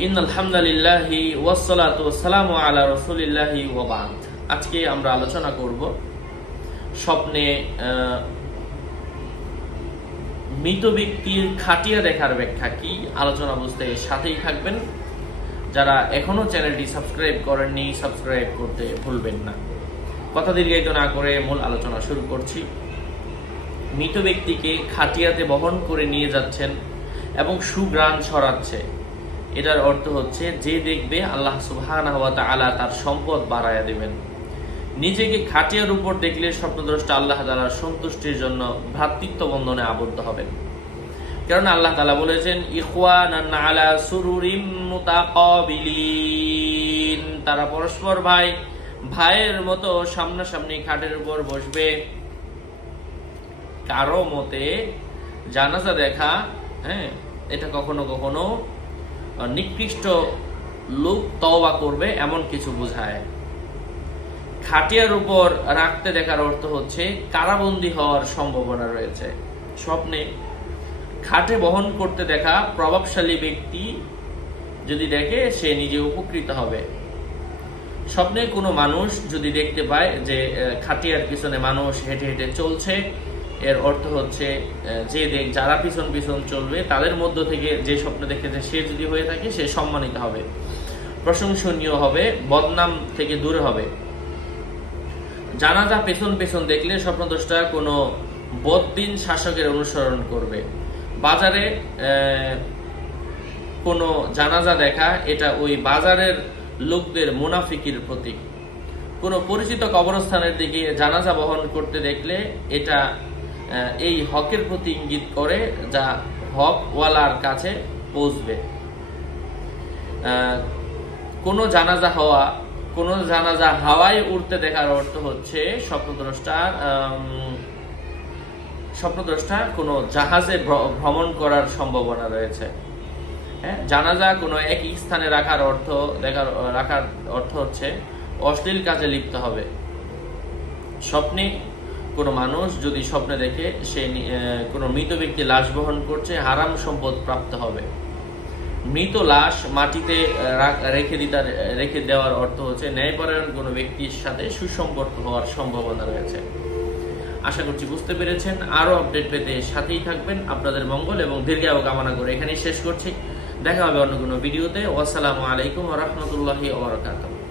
ইন্নাল হামদুলিল্লাহি ওয়াসসালাতু ওয়াসসালামু আলা রাসূলিল্লাহি ওয়া বা'দ। আজকে আমরা আলোচনা করব স্বপ্নে মৃত ব্যক্তির খাটিয়া দেখার ব্যাখ্যা কি। আলোচনা বুঝতে সাথেই থাকবেন। যারা এখনো চ্যানেলটি সাবস্ক্রাইব করেননি, সাবস্ক্রাইব করতে ভুলবেন না। কথা দীর্ঘায়িত না করে মূল আলোচনা শুরু করছি। মৃত ব্যক্তিকে খাটিয়াতে বহন করে নিয়ে যাচ্ছেন এবং সুঘ্রাণ ছড়াচ্ছে, এটার অর্থ হচ্ছে যে দেখবে আল্লাহ সুবহানাহু ওয়া তাআলা তার সম্পদ বাড়ায়া দেবেন। নিজেকে খাটিয়ার উপর দেখলে স্বপ্নদ্রষ্টা আল্লাহ তাআলার সন্তুষ্টির জন্য ভ্রাতৃত্ব বন্ধনে আবদ্ধ হবেন। কারণ আল্লাহ তাআলা বলেছেন ইখওয়ানান আলা সুরুরিম মুতাকাবিলিন, তারা পরস্পর ভাই, ভাইয়ের মতো সামনাসামনি খাটের উপর বসবে। কারো মতে জানাজা দেখা, এটা কখনো কখনো নিকৃষ্ট লোক তওবা করবে এমন কিছু বোঝায়। খাটিয়ার উপর রাখতে দেখার অর্থ হচ্ছে কারাবন্দী হওয়ার সম্ভাবনা রয়েছে। স্বপ্নে খাটে বহন করতে দেখা প্রভাবশালী ব্যক্তি যদি দেখে, সে নিজে উপকৃত হবে। স্বপ্নে কোনো মানুষ যদি দেখতে পায় যে খাটিয়ার পিছনে মানুষ হেঁটে হেঁটে চলছে, এর অর্থ হচ্ছে যারা পিছন পিছন চলবে তাদের মধ্য থেকে যে স্বপ্ন দেখেছে সে যদি হয়ে থাকে, সে সম্মানিত হবে, প্রশংসনীয় হবে, বদনাম থেকে দূরে হবে। জানাজা পেছন পেছন দেখলে স্বপ্নদ্রষ্টা কোনো বদ্দিন শাসকের অনুসরণ করবে। বাজারে কোনো জানাজা দেখা, এটা ওই বাজারের লোকদের মুনাফিকির প্রতীক। কোনো পরিচিত কবরস্থানের দিকে জানাজা বহন করতে দেখলে এটা এই হকের প্রতি ইঙ্গিত করে, যা হকওয়ালার কাছে পৌঁছবে। কোনো জানাজা হাওয়ায় উড়তে দেখার অর্থ হচ্ছে স্বপ্নদ্রষ্টা কোনো জাহাজে ভ্রমণ করার সম্ভাবনা রয়েছে। জানাজা কোনো একই স্থানে রাখার অর্থ হচ্ছে অশ্লীল কাজে লিপ্ত হবে। স্বপ্নে কোনো মানুষ যদি স্বপ্নে দেখে সে কোনো মৃত ব্যক্তি লাশ বহন করছে, হারাম সম্পদ প্রাপ্ত হবে। মৃত লাশ মাটিতে রেখে দেওয়ার অর্থ হচ্ছে ন্যায়পরায়ণ কোনো ব্যক্তির সাথে সুসম্পর্ক হওয়ার সম্ভাবনা রয়েছে। আশা করছি বুঝতে পেরেছেন। আরো আপডেট পেতে সাথেই থাকবেন। আপনাদের মঙ্গল এবং দীর্ঘায়ু কামনা করে এখানেই শেষ করছি। দেখা হবে অন্য কোনো ভিডিওতে। ওয়াসসালামু আলাইকুম ওয়া রাহমাতুল্লাহি ওয়া বারাকাতুহু।